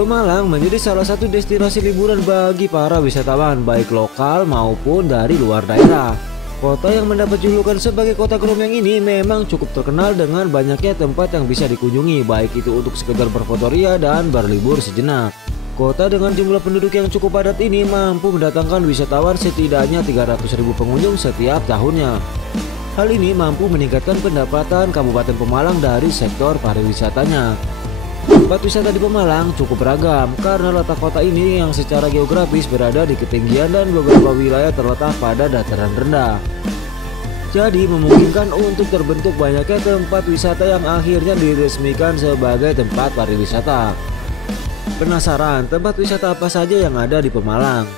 Pemalang menjadi salah satu destinasi liburan bagi para wisatawan baik lokal maupun dari luar daerah. Kota yang mendapat julukan sebagai kota Keromiang ini memang cukup terkenal dengan banyaknya tempat yang bisa dikunjungi, baik itu untuk sekedar berfotoria dan berlibur sejenak. Kota dengan jumlah penduduk yang cukup padat ini mampu mendatangkan wisatawan setidaknya 300.000 pengunjung setiap tahunnya. Hal ini mampu meningkatkan pendapatan Kabupaten Pemalang dari sektor pariwisatanya. Tempat wisata di Pemalang cukup beragam karena letak kota ini yang secara geografis berada di ketinggian dan beberapa wilayah terletak pada dataran rendah. Jadi memungkinkan untuk terbentuk banyaknya tempat wisata yang akhirnya diresmikan sebagai tempat pariwisata. Penasaran tempat wisata apa saja yang ada di Pemalang?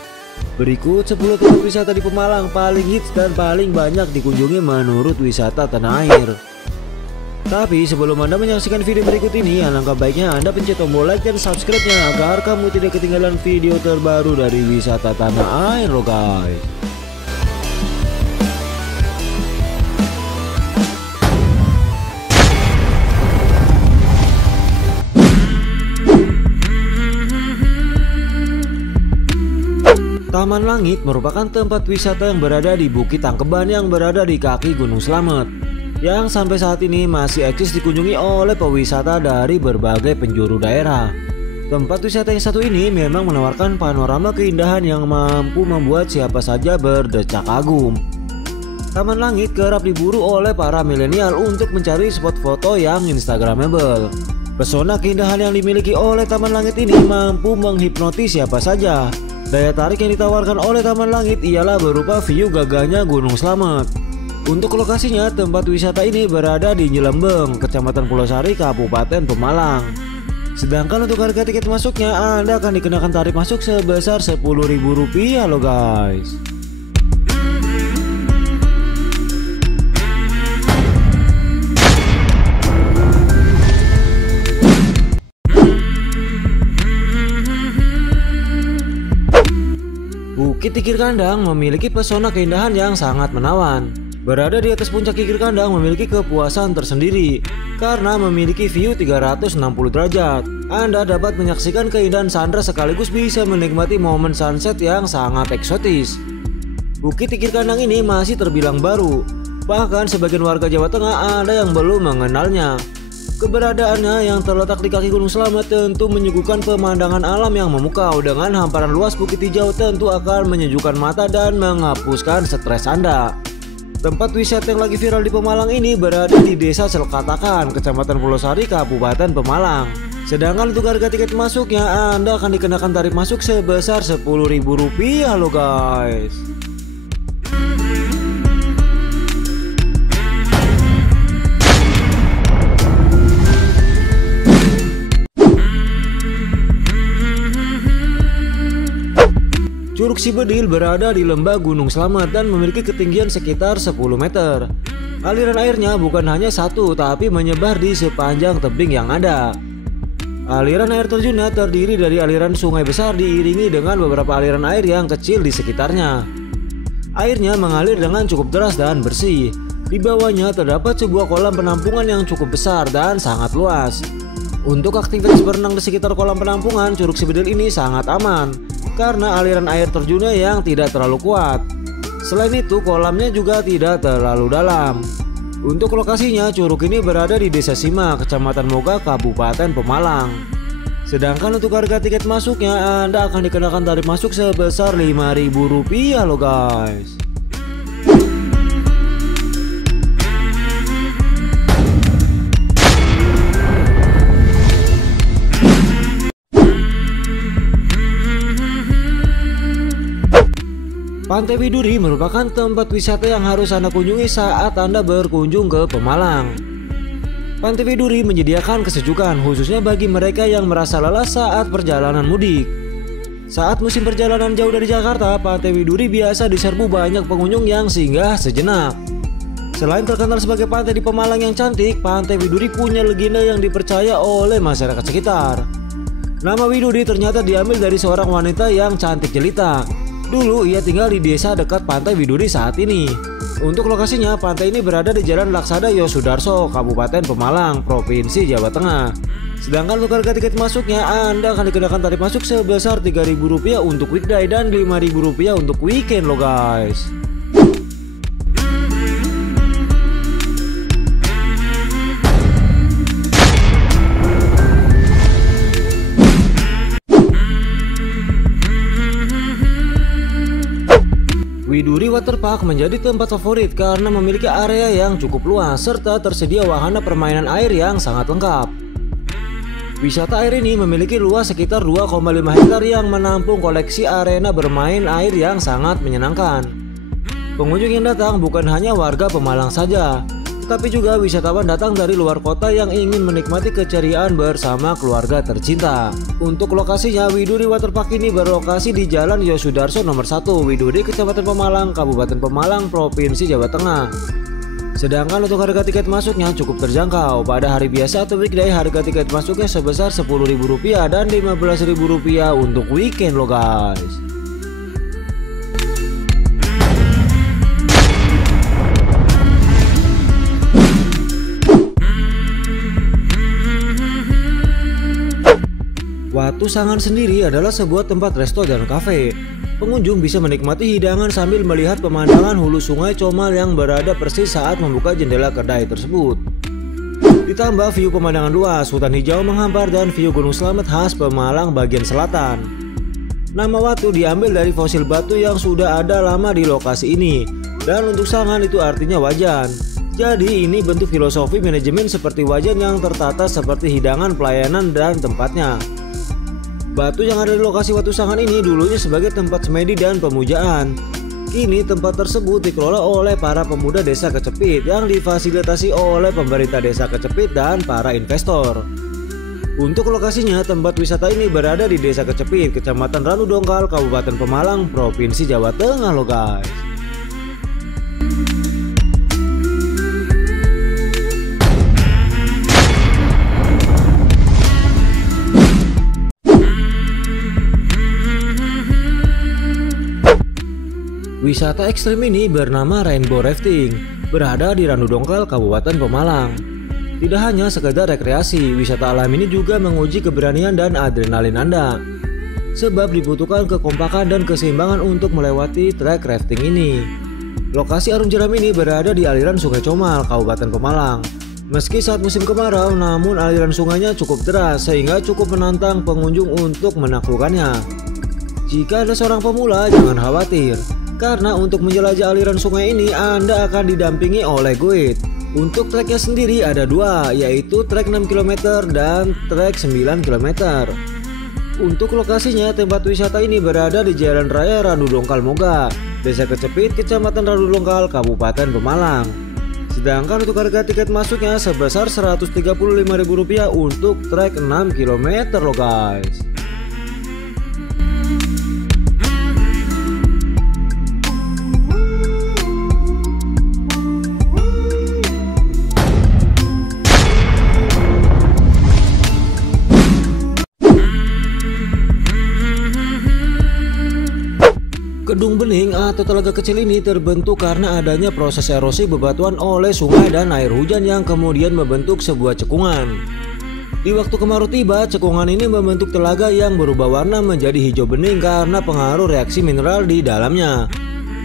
Berikut 10 tempat wisata di Pemalang paling hits dan paling banyak dikunjungi menurut wisata tanah air. Tapi sebelum Anda menyaksikan video berikut ini, alangkah baiknya Anda pencet tombol like dan subscribe-nya agar kamu tidak ketinggalan video terbaru dari wisata tanah air loh guys. Taman Langit merupakan tempat wisata yang berada di Bukit Tangkeban yang berada di kaki Gunung Slamet, yang sampai saat ini masih eksis dikunjungi oleh pewisata dari berbagai penjuru daerah. Tempat wisata yang satu ini memang menawarkan panorama keindahan yang mampu membuat siapa saja berdecak kagum. Taman Langit kerap diburu oleh para milenial untuk mencari spot foto yang instagramable. Pesona keindahan yang dimiliki oleh Taman Langit ini mampu menghipnotis siapa saja. Daya tarik yang ditawarkan oleh Taman Langit ialah berupa view gagahnya Gunung Slamet. Untuk lokasinya, tempat wisata ini berada di Nyilembeng, Kecamatan Pulau Sari, Kabupaten Pemalang. Sedangkan untuk harga tiket masuknya, Anda akan dikenakan tarif masuk sebesar Rp10.000 loh guys. Bukit Kikir Kandang memiliki pesona keindahan yang sangat menawan. Berada di atas puncak Kikir Kandang memiliki kepuasan tersendiri karena memiliki view 360 derajat. Anda dapat menyaksikan keindahan sunrise sekaligus bisa menikmati momen sunset yang sangat eksotis. Bukit Kikir Kandang ini masih terbilang baru, bahkan sebagian warga Jawa Tengah ada yang belum mengenalnya. Keberadaannya yang terletak di kaki Gunung Slamet tentu menyuguhkan pemandangan alam yang memukau dengan hamparan luas bukit hijau tentu akan menyejukkan mata dan menghapuskan stres Anda. Tempat wisata yang lagi viral di Pemalang ini berada di Desa Celkatakan, Kecamatan Pulau Sari, Kabupaten Pemalang. Sedangkan untuk harga tiket masuknya Anda akan dikenakan tarif masuk sebesar Rp10.000 loh guys. Curug Cibedil berada di lembah Gunung Slamet dan memiliki ketinggian sekitar 10 meter. Aliran airnya bukan hanya satu tapi menyebar di sepanjang tebing yang ada. Aliran air terjunnya terdiri dari aliran sungai besar diiringi dengan beberapa aliran air yang kecil di sekitarnya. Airnya mengalir dengan cukup deras dan bersih. Di bawahnya terdapat sebuah kolam penampungan yang cukup besar dan sangat luas. Untuk aktivitas berenang di sekitar kolam penampungan, Curug Cibedil ini sangat aman karena aliran air terjunnya yang tidak terlalu kuat. Selain itu, kolamnya juga tidak terlalu dalam. Untuk lokasinya, curug ini berada di Desa Sima, Kecamatan Moga, Kabupaten Pemalang. Sedangkan untuk harga tiket masuknya Anda akan dikenakan tarif masuk sebesar Rp5.000 loh guys. Pantai Widuri merupakan tempat wisata yang harus Anda kunjungi saat Anda berkunjung ke Pemalang. Pantai Widuri menyediakan kesejukan khususnya bagi mereka yang merasa lelah saat perjalanan mudik. Saat musim perjalanan jauh dari Jakarta, Pantai Widuri biasa diserbu banyak pengunjung yang singgah sejenak. Selain terkenal sebagai pantai di Pemalang yang cantik, Pantai Widuri punya legenda yang dipercaya oleh masyarakat sekitar. Nama Widuri ternyata diambil dari seorang wanita yang cantik jelita. Dulu ia tinggal di desa dekat Pantai Widuri saat ini. Untuk lokasinya, pantai ini berada di Jalan Laksada Yosudarso, Kabupaten Pemalang, Provinsi Jawa Tengah. Sedangkan untuk harga tiket masuknya, Anda akan dikenakan tarif masuk sebesar Rp3.000 untuk weekday dan Rp5.000 untuk weekend loh guys. Widuri Waterpark menjadi tempat favorit karena memiliki area yang cukup luas serta tersedia wahana permainan air yang sangat lengkap. Wisata air ini memiliki luas sekitar 2,5 hektar yang menampung koleksi arena bermain air yang sangat menyenangkan. Pengunjung yang datang bukan hanya warga Pemalang saja, tetapi juga wisatawan datang dari luar kota yang ingin menikmati keceriaan bersama keluarga tercinta. Untuk lokasinya, Widuri Waterpark ini berlokasi di Jalan Yosudarso nomor 1, Widuri, Kecamatan Pemalang, Kabupaten Pemalang, Provinsi Jawa Tengah. Sedangkan untuk harga tiket masuknya cukup terjangkau. Pada hari biasa atau weekday, harga tiket masuknya sebesar Rp10.000 dan Rp15.000 untuk weekend loh guys. Watu Sangan sendiri adalah sebuah tempat resto dan kafe. Pengunjung bisa menikmati hidangan sambil melihat pemandangan hulu sungai Comal yang berada persis saat membuka jendela kedai tersebut. Ditambah view pemandangan luas, hutan hijau menghampar dan view Gunung Slamet khas Pemalang bagian selatan. Nama Watu diambil dari fosil batu yang sudah ada lama di lokasi ini. Dan untuk Sangan itu artinya wajan. Jadi ini bentuk filosofi manajemen seperti wajan yang tertata seperti hidangan, pelayanan, dan tempatnya. Batu yang ada di lokasi Watu Sangan ini dulunya sebagai tempat semedi dan pemujaan. Kini tempat tersebut dikelola oleh para pemuda desa Kecepit yang difasilitasi oleh pemerintah desa Kecepit dan para investor. Untuk lokasinya, tempat wisata ini berada di desa Kecepit, Kecamatan Ranu Dongkal, Kabupaten Pemalang, Provinsi Jawa Tengah loh guys. Wisata ekstrim ini bernama Rainbow Rafting, berada di Ranu Dongkal, Kabupaten Pemalang. Tidak hanya sekedar rekreasi, wisata alam ini juga menguji keberanian dan adrenalin Anda. Sebab dibutuhkan kekompakan dan keseimbangan untuk melewati trek rafting ini. Lokasi arung jeram ini berada di aliran Sungai Comal, Kabupaten Pemalang. Meski saat musim kemarau, namun aliran sungainya cukup deras sehingga cukup menantang pengunjung untuk menaklukkannya. Jika Anda seorang pemula, jangan khawatir. Karena untuk menjelajah aliran sungai ini Anda akan didampingi oleh guide. Untuk treknya sendiri ada dua, yaitu trek 6 km dan trek 9 km. Untuk lokasinya, tempat wisata ini berada di Jalan Raya Ranu Dongkal Moga, Desa Kecepit, Kecamatan Ranu Dongkal, Kabupaten Pemalang. Sedangkan untuk harga tiket masuknya sebesar Rp135.000 untuk trek 6 km loh guys. Kedung Bening atau telaga kecil ini terbentuk karena adanya proses erosi bebatuan oleh sungai dan air hujan yang kemudian membentuk sebuah cekungan. Di waktu kemarau tiba, cekungan ini membentuk telaga yang berubah warna menjadi hijau bening karena pengaruh reaksi mineral di dalamnya.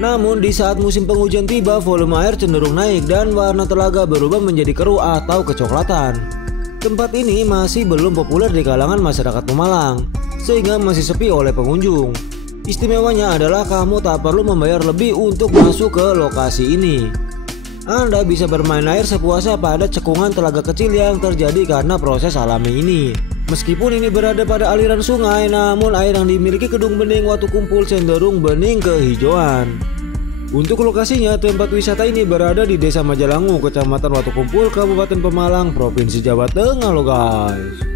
Namun di saat musim penghujan tiba, volume air cenderung naik dan warna telaga berubah menjadi keruh atau kecoklatan. Tempat ini masih belum populer di kalangan masyarakat Pemalang, sehingga masih sepi oleh pengunjung. Istimewanya adalah kamu tak perlu membayar lebih untuk masuk ke lokasi ini. Anda bisa bermain air sepuasnya pada cekungan telaga kecil yang terjadi karena proses alami ini. Meskipun ini berada pada aliran sungai, namun air yang dimiliki Kedung Bening Watu Kumpul cenderung bening kehijauan. Untuk lokasinya, tempat wisata ini berada di Desa Majalangu, Kecamatan Watu Kumpul, Kabupaten Pemalang, Provinsi Jawa Tengah loh guys.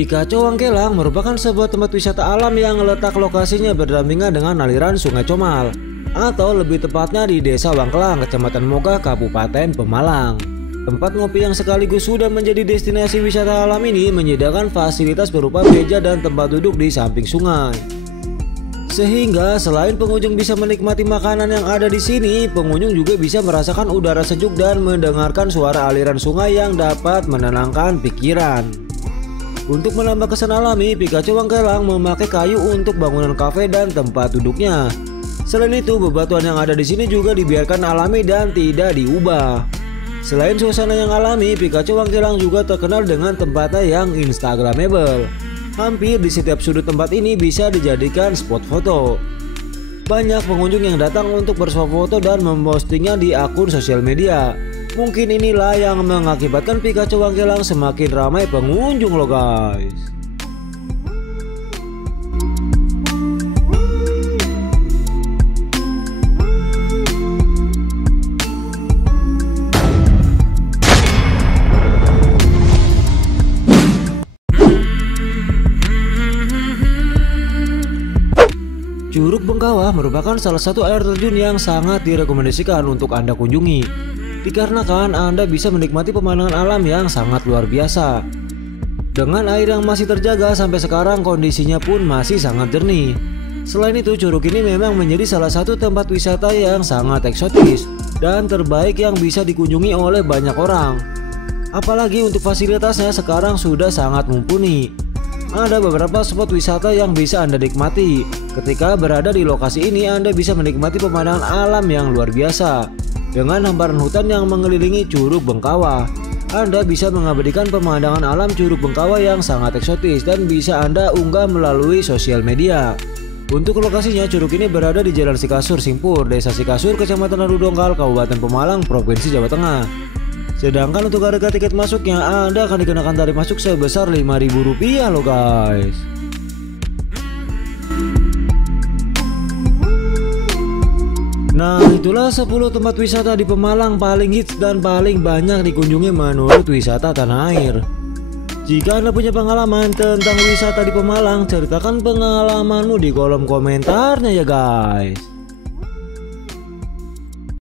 Pika Cawangkelang merupakan sebuah tempat wisata alam yang letak lokasinya berdampingan dengan aliran Sungai Comal, atau lebih tepatnya di Desa Wangkelang, Kecamatan Moga, Kabupaten Pemalang. Tempat ngopi yang sekaligus sudah menjadi destinasi wisata alam ini menyediakan fasilitas berupa meja dan tempat duduk di samping sungai. Sehingga selain pengunjung bisa menikmati makanan yang ada di sini, pengunjung juga bisa merasakan udara sejuk dan mendengarkan suara aliran sungai yang dapat menenangkan pikiran. Untuk menambah kesan alami, Pika Cawangkelang memakai kayu untuk bangunan kafe dan tempat duduknya. Selain itu, bebatuan yang ada di sini juga dibiarkan alami dan tidak diubah. Selain suasana yang alami, Pika Cawangkelang juga terkenal dengan tempatnya yang instagramable. Hampir di setiap sudut tempat ini bisa dijadikan spot foto. Banyak pengunjung yang datang untuk bersuah foto dan mempostingnya di akun sosial media. Mungkin inilah yang mengakibatkan Pika Cawangkelang semakin ramai pengunjung loh guys. Curug Bengkawah merupakan salah satu air terjun yang sangat direkomendasikan untuk Anda kunjungi, dikarenakan Anda bisa menikmati pemandangan alam yang sangat luar biasa. Dengan air yang masih terjaga sampai sekarang, kondisinya pun masih sangat jernih. Selain itu, curug ini memang menjadi salah satu tempat wisata yang sangat eksotis dan terbaik yang bisa dikunjungi oleh banyak orang. Apalagi untuk fasilitasnya sekarang sudah sangat mumpuni. Ada beberapa spot wisata yang bisa Anda nikmati. Ketika berada di lokasi ini, Anda bisa menikmati pemandangan alam yang luar biasa. Dengan hamparan hutan yang mengelilingi Curug Bengkawah, Anda bisa mengabadikan pemandangan alam Curug Bengkawah yang sangat eksotis dan bisa Anda unggah melalui sosial media. Untuk lokasinya, curug ini berada di Jalan Sikasur Simpur, Desa Sikasur, Kecamatan Randu Dongkal, Kabupaten Pemalang, Provinsi Jawa Tengah. Sedangkan untuk harga tiket masuknya, Anda akan dikenakan tarif masuk sebesar Rp5.000 loh guys. Nah, itulah 10 tempat wisata di Pemalang paling hits dan paling banyak dikunjungi menurut wisata tanah air. Jika Anda punya pengalaman tentang wisata di Pemalang, ceritakan pengalamanmu di kolom komentarnya ya guys.